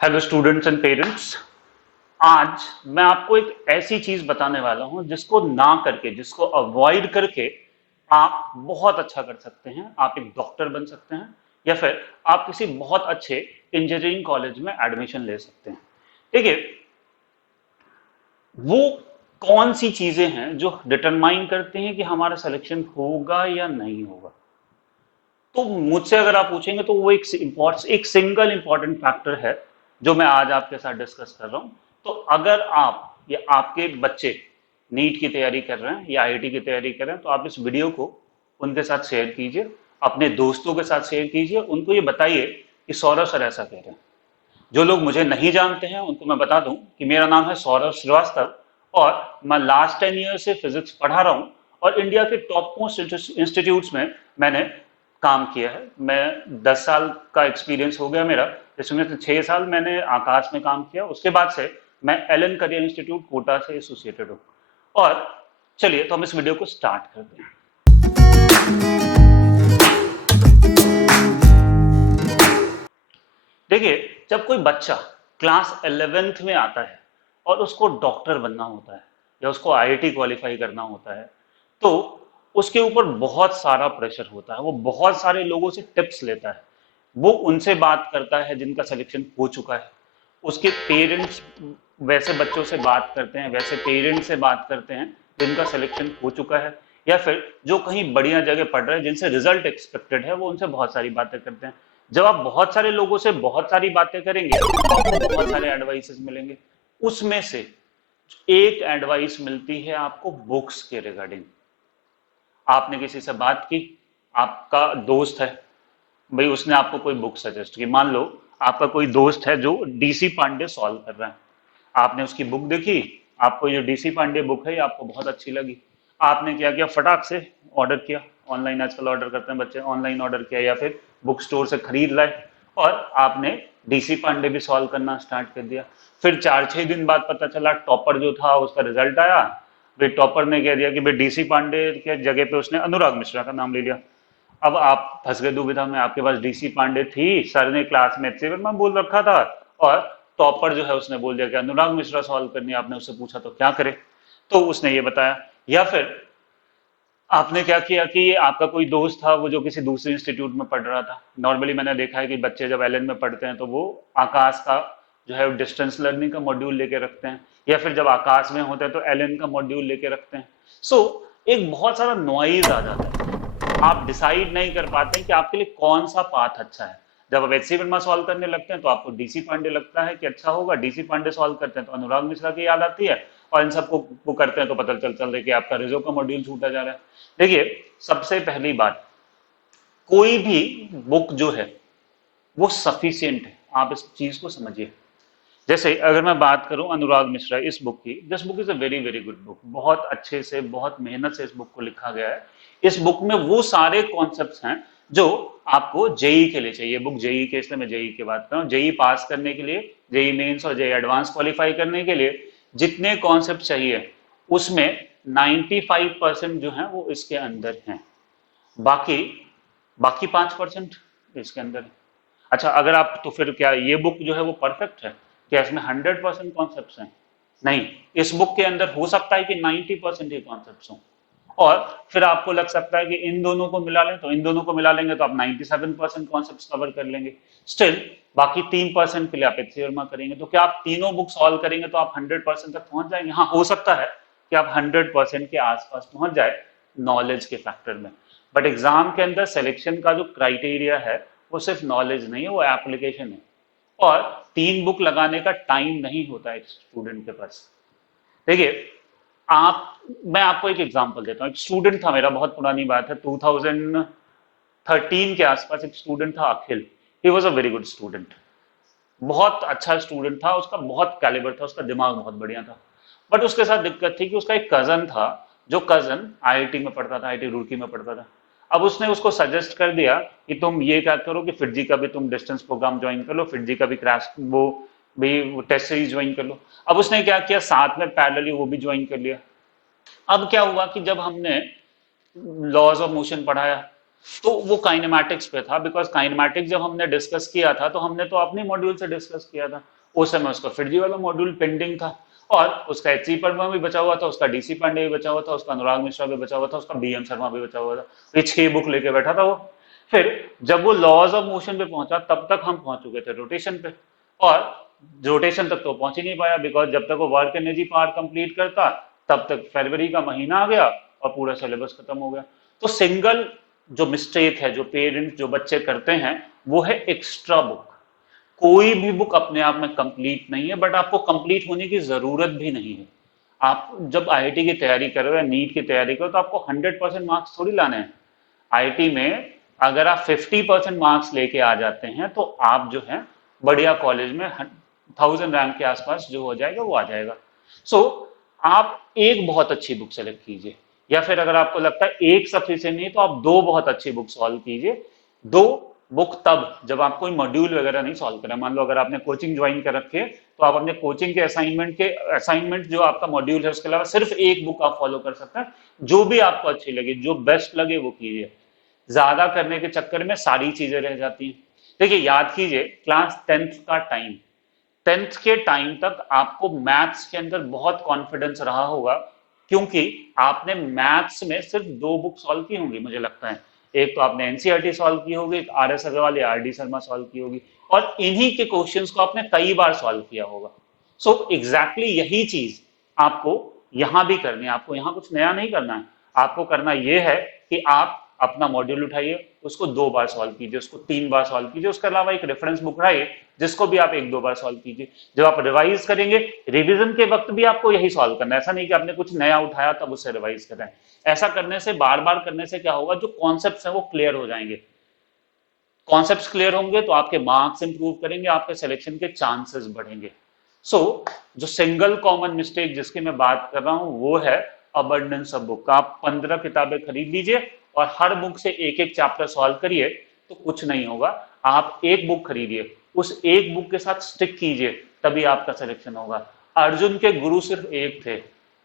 Hello students and parents. आज मैं आपको एक ऐसी चीज बताने वाला हूं जिसको ना करके, जिसको अवॉइड करके आप बहुत अच्छा कर सकते हैं। आप एक डॉक्टर बन सकते हैं या फिर आप किसी बहुत अच्छे इंजीनियरिंग कॉलेज में एडमिशन ले सकते हैं। देखिए, वो कौन सी चीजें हैं जो डिटरमाइन करते हैं कि हमारा सिलेक्शन होगा या नहीं होगा। तो मुझसे अगर आप पूछेंगे तो वो एक सिंगल इंपॉर्टेंट फैक्टर है जो मैं आज आपके साथ डिस्कस कर रहा हूं। तो अगर आप या आपके बच्चे नीट की तैयारी कर रहे हैं या आईआईटी की तैयारी कर रहे हैं तो आप इस वीडियो को उनके साथ शेयर कीजिए, अपने दोस्तों के साथ शेयर कीजिए, उनको ये बताइए कि सौरभ सर ऐसा कह रहे हैं। जो लोग मुझे नहीं जानते हैं उनको मैं बता दूं कि मेरा नाम है सौरभ श्रीवास्तव और मैं लास्ट 10 ईयर से फिजिक्स पढ़ा रहा हूं और इंडिया के टॉप मोस्ट इंस्टीट्यूट्स में मैंने काम किया है। मैं 10 साल का एक्सपीरियंस हो गया मेरा, जिसमें से 6 साल मैंने आकाश में काम किया। उसके बाद से मैं एलन करियर इंस्टीट्यूट कोटा से एसोसिएटेड हूँ। और चलिए तो हम इस वीडियो को स्टार्ट करते हैं। देखिए, जब कोई बच्चा क्लास 11th में आता है और उसको डॉक्टर बनना होता है या उसको आईआईटी क्वालिफाई करना होता है तो उसके ऊपर बहुत सारा प्रेशर होता है। वो बहुत सारे लोगों से टिप्स लेता है, वो उनसे बात करता है जिनका सिलेक्शन हो चुका है। उसके पेरेंट्स वैसे बच्चों से बात करते हैं, वैसे पेरेंट्स से बात करते हैं जिनका सिलेक्शन हो चुका है, या फिर जो कहीं बढ़िया जगह पढ़ रहे हैं जिनसे रिजल्ट एक्सपेक्टेड है, वो उनसे बहुत सारी बातें करते हैं। जब आप बहुत सारे लोगों से बहुत सारी बातें करेंगे तो आपको बहुत सारे एडवाइसेस मिलेंगे। उसमें से एक एडवाइस मिलती है आपको बुक्स के रिगार्डिंग। आपने किसी से बात की, आपका दोस्त है, भाई उसने आपको कोई बुक सजेस्ट की। मान लो आपका कोई दोस्त है जो डीसी पांडे सॉल्व कर रहा है, आपने उसकी बुक देखी, आपको ये डीसी पांडे बुक है ये आपको बहुत अच्छी लगी। आपने क्या किया, फटाक से ऑर्डर किया। ऑनलाइन आजकल ऑर्डर करते हैं बच्चे, ऑनलाइन ऑर्डर किया या फिर बुक स्टोर से खरीद लाए और आपने डीसी पांडे भी सॉल्व करना स्टार्ट कर दिया। फिर 4-6 दिन बाद पता चला टॉपर जो था उसका रिजल्ट आया। भाई टॉपर ने कह दिया कि भाई डीसी पांडे के जगह पे उसने अनुराग मिश्रा का नाम ले लिया। अब आप फंस गए दुविधा में, आपके पास डीसी पांडे थी, सर ने क्लास में अच्छे में बोल रखा था और टॉपर जो है उसने बोल दिया कि अनुराग मिश्रा सॉल्व करनी है। आपने उससे पूछा तो क्या करे, तो उसने ये बताया। या फिर आपने क्या किया कि ये आपका कोई दोस्त था वो जो किसी दूसरे इंस्टीट्यूट में पढ़ रहा था। नॉर्मली मैंने देखा है कि बच्चे जब एलएन में पढ़ते हैं तो वो आकाश का जो है डिस्टेंस लर्निंग का मॉड्यूल लेके रखते हैं, या फिर जब आकाश में होते हैं तो एलएन का मॉड्यूल लेके रखते हैं। सो एक बहुत सारा नॉइज आ जाता है, आप डिसाइड नहीं कर पाते हैं कि आपके लिए कौन सा पाथ अच्छा है। जब आप एचसी वर्मा सॉल्व करने लगते हैं तो आपको डीसी पांडे लगता है कि अच्छा होगा, डीसी पांडे सॉल्व करते हैं तो अनुराग मिश्रा की याद आती है, और इन सबको वो करते हैं तो पता चलता है कि आपका रिजो का मॉड्यूल छूटा जा रहा है। देखिए, सबसे पहली बात, कोई भी बुक जो है वो सफिशियंट है, आप इस चीज को समझिए। जैसे अगर मैं बात करूं अनुराग मिश्रा इस बुक की, this book is a very very good book. बहुत अच्छे से, बहुत मेहनत से इस बुक को लिखा गया है। इस बुक में वो सारे कॉन्सेप्ट्स हैं जो आपको जेई के लिए चाहिए। बुक जेई के, इसलिए मैं जेई की बात कर रहा हूँ। जेई पास करने के लिए, जेई मेंस और जेई एडवांस क्वालिफाई करने के लिए जितने कॉन्सेप्ट चाहिए उसमें 95% जो है वो इसके अंदर हैं। बाकी बाकी 5% इसके अंदर है। अच्छा, अगर आप तो फिर क्या ये बुक जो है वो परफेक्ट है? क्या इसमें 100% कॉन्सेप्ट हैं? नहीं, इस बुक के अंदर हो सकता है कि 90% ही कॉन्सेप्ट हों। और फिर आपको लग सकता है कि इन दोनों को मिला लें, तो इन दोनों को मिला लेंगे तो आप 97% कॉन्सेप्ट कवर कर लेंगे। स्टिल बाकी 3% के लिए आप एचसी वर्मा करेंगे। तो क्या आप तीनों बुक सॉल्व करेंगे तो आप 100% तक पहुंच जाएंगे? हाँ, हो सकता है कि आप 100% के आसपास पहुंच जाए नॉलेज के फैक्टर में। बट एग्जाम के अंदर सिलेक्शन का जो क्राइटेरिया है वो सिर्फ नॉलेज नहीं है, वो एप्लीकेशन है। और 3 बुक लगाने का टाइम नहीं होता एक स्टूडेंट के पास। देखिए, आप मैं आपको एक एग्जांपल देता हूँ। एक स्टूडेंट था मेरा, बहुत पुरानी बात है, 2013 के आसपास एक स्टूडेंट था Akhil. He was a very good student, बहुत अच्छा स्टूडेंट था, उसका बहुत कैलिबर था, उसका दिमाग बहुत बढ़िया था। बट उसके साथ दिक्कत थी कि उसका एक कजन था, जो कजन आईआईटी में पढ़ता था, आईआईटी रुड़की में पढ़ता था। अब उसने उसको सजेस्ट कर दिया कि तुम ये क्या करो कि फिटजी का भी तुम डिस्टेंस प्रोग्राम ज्वाइन कर लो, फिटजी का भी क्रैश वो भी टेस्ट सीरीज ज्वाइन कर लो। अब उसने क्या किया, साथ में पैरेलली वो भी ज्वाइन कर लिया। अब क्या हुआ कि जब हमने लॉज ऑफ मोशन पढ़ाया, तो वो काइनेमैटिक्स पे था, बिकॉज काइनेमैटिक्स जब हमने डिस्कस किया था तो हमने तो अपने मॉड्यूल से डिस्कस किया था, उस समय उसका फिरजी वाला मॉड्यूल पेंडिंग था, और उसका एच सी वर्मा भी बचा हुआ था, उसका डीसी पांडे भी बचा हुआ था, उसका अनुराग मिश्रा भी बचा हुआ था, उसका बी एम शर्मा भी बचा हुआ था। ये 6 बुक लेके बैठा था वो। फिर जब वो लॉज ऑफ मोशन पे पहुंचा तब तक हम पहुंच चुके थे रोटेशन पे, और रोटेशन तक तो पहुंच ही नहीं पाया, बिकॉज जब तक वो वर्क एनर्जी पार्ट कंप्लीट करता तब तक फरवरी का महीना आ गया और पूरा सिलेबस खत्म हो गया। तो सिंगल जो मिस्टेक है जो पेरेंट जो बच्चे करते हैं वो है एक्स्ट्रा बुक। कोई भी बुक अपने आप में कंप्लीट नहीं है, बट आपको कंप्लीट होने की जरूरत भी नहीं है। आप जब आईआईटी की तैयारी कर रहे हो या नीट की तैयारी करो तो आपको 100% मार्क्स थोड़ी लाने हैं। आईआईटी में अगर आप 50% मार्क्स लेके आ जाते हैं तो आप जो है बढ़िया कॉलेज में 1000 रैंक के आसपास जो हो जाएगा वो आ जाएगा। सो आप एक बहुत अच्छी बुक सेलेक्ट कीजिए, या फिर अगर आपको लगता है एक सफिशिएंट नहीं तो आप दो बहुत अच्छी बुक सॉल्व कीजिए। दो बुक तब जब आप कोई मॉड्यूल वगैरह नहीं सॉल्व करें। मान लो अगर आपने कोचिंग ज्वाइन कर रखी है तो आप अपने कोचिंग के असाइनमेंट जो आपका मॉड्यूल है उसके अलावा सिर्फ एक बुक आप फॉलो कर सकते हैं, जो भी आपको अच्छी लगे जो बेस्ट लगे वो कीजिए। ज्यादा करने के चक्कर में सारी चीजें रह जाती हैं। देखिए याद कीजिए क्लास 10th का टाइम, 10th के टाइम तक आपको मैथ्स के अंदर बहुत कॉन्फिडेंस रहा होगा, क्योंकि आपने मैथ्स में सिर्फ 2 बुक सॉल्व की होंगी मुझे लगता है। एक तो आपने एनसीईआरटी सॉल्व की होगी, एक आर एस अग्रवाल या आर डी शर्मा सॉल्व की होगी, और इन्हीं के क्वेश्चंस को आपने कई बार सॉल्व किया होगा। सो एग्जैक्टली यही चीज आपको यहां भी करनी है। आपको यहां कुछ नया नहीं करना है, आपको करना यह है कि आप अपना मॉड्यूल उठाइए, उसको 2 बार सॉल्व कीजिए, उसको 3 बार सॉल्व कीजिए, उसके अलावा एक रेफरेंस बुक उठाइए जिसको भी आप 1-2 बार सॉल्व कीजिए। जब आप रिवाइज करेंगे, रिवीजन के वक्त भी आपको यही सॉल्व करना है। ऐसा नहीं कि आपने कुछ नया उठाया तब उससे रिवाइज कर रहे हैं। ऐसा करने से बार बार करने से क्या होगा, जो कॉन्सेप्ट है वो क्लियर हो जाएंगे। कॉन्सेप्ट क्लियर होंगे तो आपके मार्क्स इंप्रूव करेंगे, आपके सिलेक्शन के चांसेस बढ़ेंगे। सो जो सिंगल कॉमन मिस्टेक जिसकी मैं बात कर रहा हूं वो है अबंडेंस ऑफ बुक। आप 15 किताबें खरीद लीजिए और हर बुक से एक एक चैप्टर सॉल्व करिए तो कुछ नहीं होगा। आप एक बुक खरीदिए, उस एक बुक के साथ स्टिक कीजिए, तभी आपका सिलेक्शन होगा। अर्जुन के गुरु सिर्फ एक थे।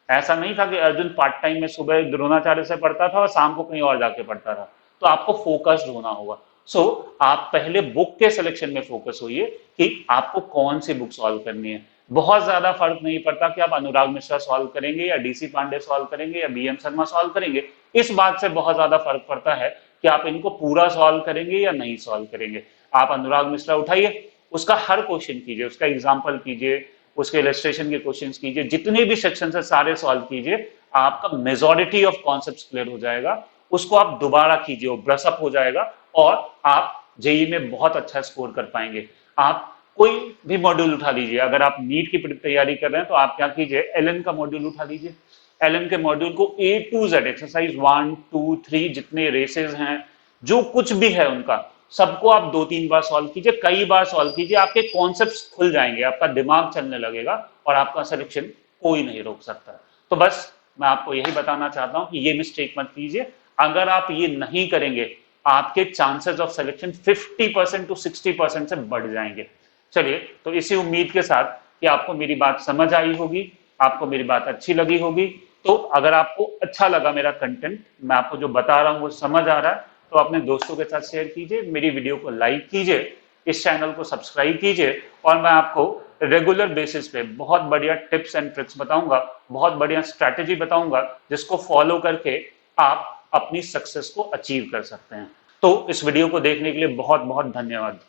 ऐसा नहीं था कि अर्जुन पार्ट टाइम में सुबह द्रोणाचार्य से पढ़ता था और शाम को कहीं और जाके पढ़ता था। तो आपको फोकस्ड होना होगा। सो आप पहले बुक के सिलेक्शन में फोकस होइए कि आपको कौन सी बुक सॉल्व करनी है। बहुत ज्यादा फर्क नहीं पड़ता कि आप अनुराग मिश्रा सॉल्व करेंगे या डीसी पांडे सॉल्व करेंगे या बी एम शर्मा सॉल्व करेंगे। इस बात से बहुत ज्यादा फर्क पड़ता है कि आप इनको पूरा सॉल्व करेंगे या नहीं सॉल्व करेंगे। आप अनुराग मिश्रा उठाइए, उसका हर क्वेश्चन कीजिए, उसका एग्जाम्पल कीजिए, उसके इलस्ट्रेशन के क्वेश्चन कीजिए, जितने भी सेक्शन है सारे सॉल्व कीजिए। आपका मेजोरिटी ऑफ कॉन्सेप्ट क्लियर हो जाएगा। उसको आप दोबारा कीजिए, वो ब्रश अप हो जाएगा और आप जेई में बहुत अच्छा स्कोर कर पाएंगे। आप कोई भी मॉड्यूल उठा लीजिए, अगर आप नीट की तैयारी कर रहे हैं तो आप क्या कीजिए, एलएन का मॉड्यूल उठा लीजिए। एलएन के मॉड्यूल को ए टू जेड एक्सरसाइज 1 2 3 जितने रेसेस हैं, जो कुछ भी है उनका सबको आप 2-3 बार सॉल्व कीजिए, कई बार सॉल्व कीजिए। आपके कॉन्सेप्ट्स खुल जाएंगे, आपका दिमाग चलने लगेगा और आपका सिलेक्शन कोई नहीं रोक सकता। तो बस मैं आपको यही बताना चाहता हूं कि ये मिस्टेक मत कीजिए। अगर आप ये नहीं करेंगे आपके चांसेस ऑफ सिलेक्शन 50% टू 60% से बढ़ जाएंगे। चलिए, तो इसी उम्मीद के साथ कि आपको मेरी बात समझ आई होगी, आपको मेरी बात अच्छी लगी होगी। तो अगर आपको अच्छा लगा मेरा कंटेंट, मैं आपको जो बता रहा हूं वो समझ आ रहा है, तो अपने दोस्तों के साथ शेयर कीजिए, मेरी वीडियो को लाइक कीजिए, इस चैनल को सब्सक्राइब कीजिए, और मैं आपको रेगुलर बेसिस पे बहुत बढ़िया टिप्स एंड ट्रिक्स बताऊंगा, बहुत बढ़िया स्ट्रैटेजी बताऊंगा, जिसको फॉलो करके आप अपनी सक्सेस को अचीव कर सकते हैं। तो इस वीडियो को देखने के लिए बहुत बहुत धन्यवाद।